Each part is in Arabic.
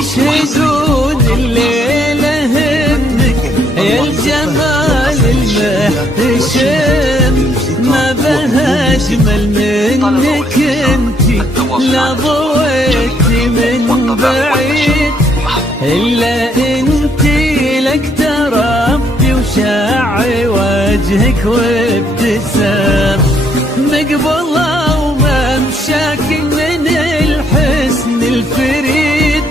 يشهدون الليلة هنك يا الجمال المحتشم، ما بها أجمل منك انتي، لا ضويتي من بعيد إلا انتي، لك تربي وشاعي وجهك وابتسام، مقبلة وممشاك من الحسن الفريد،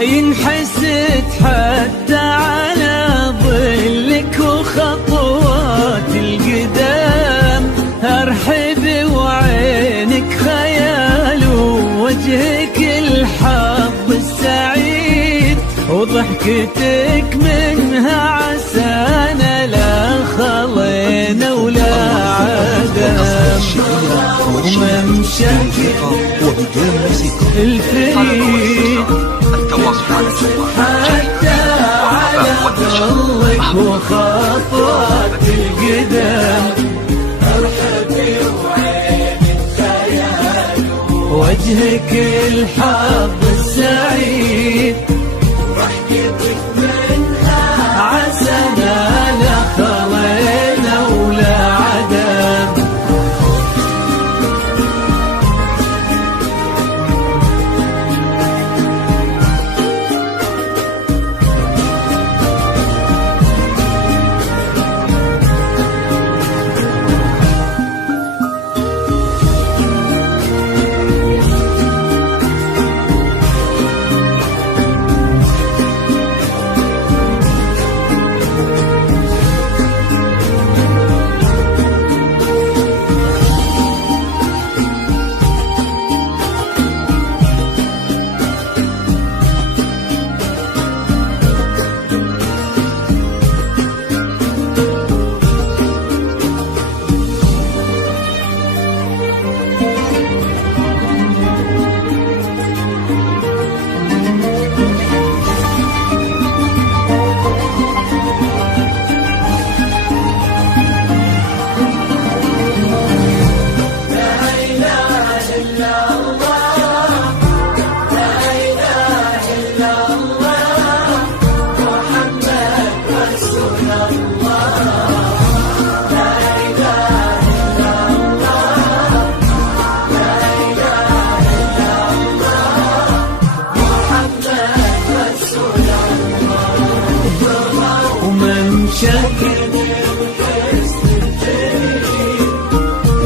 ينحسد حتى على ظلك وخطوات القدام، ارحب وعينك خيال ووجهك الحظ السعيد، وضحكتك منها عسانا لا خلينا ولا عدم، وممشاك الفريد حتى على ظلك وخطوات القدام، ارحبي وعينك خيال وجهك الحظ السعيد، ضحكتك منها عسانا لا خلينا ولا عدم.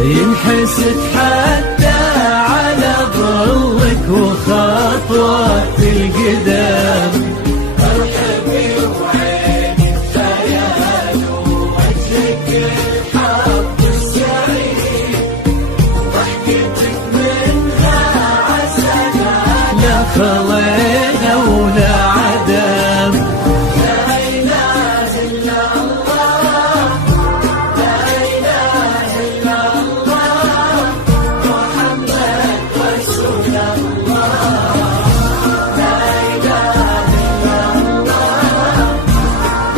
ينحسد حتى على ظلك وخطوات القدام، ارحبي وعينك خيال ووجهك الحظ السعيد، ضحكتك منها عسانا لا خلينا ولا عدم، لا اله الا الله، لا اله الا الله، محمد رسول الله، لا اله الا الله،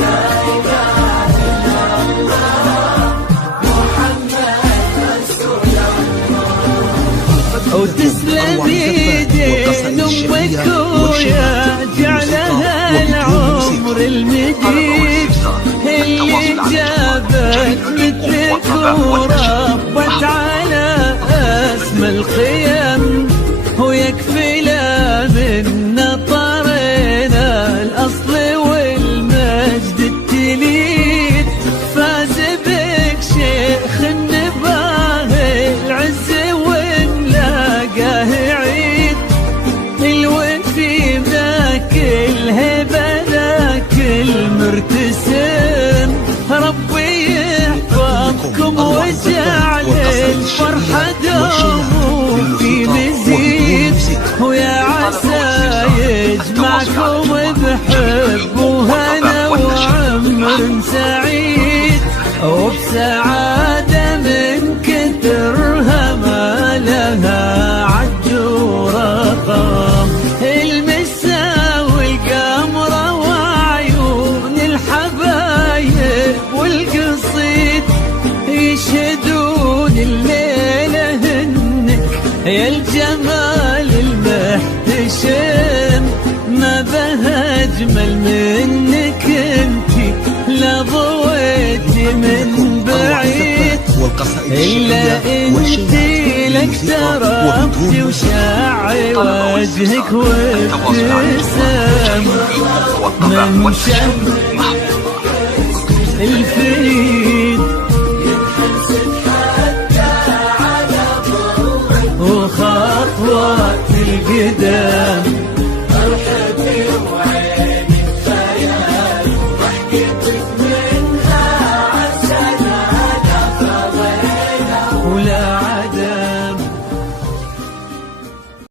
لا اله الا الله، محمد رسول الله. وتسلم يدين امك ويا جعلها العمر المجيد، اللي جابت مثلك وربت على اسم الخيم، ويكفي لا من نطرنا الاصل والمجد التليد، فاز بك شيخ النباه العز وملاقاه عيد، الوفي ذاك الهبه ذاك المرتسم، ربي يحفظكم وجعل الفرحة دوم في مزيد، ويا عسى يجمعكم بحب وهنا وعمر سعيد، وبسعادة من كثرها ما لها عد ورقم، المسا والقمرة وعيون الحبايب والقصيد، يشهدون الليلة هنك يا الجمال المحتشم، ما أجمل منك انتي لا ضويتي من بعيد إلا انتي لك تربتي وشاعي وجهك وابتسام من شم الفريد وخطوات القدام فرحتي وعيد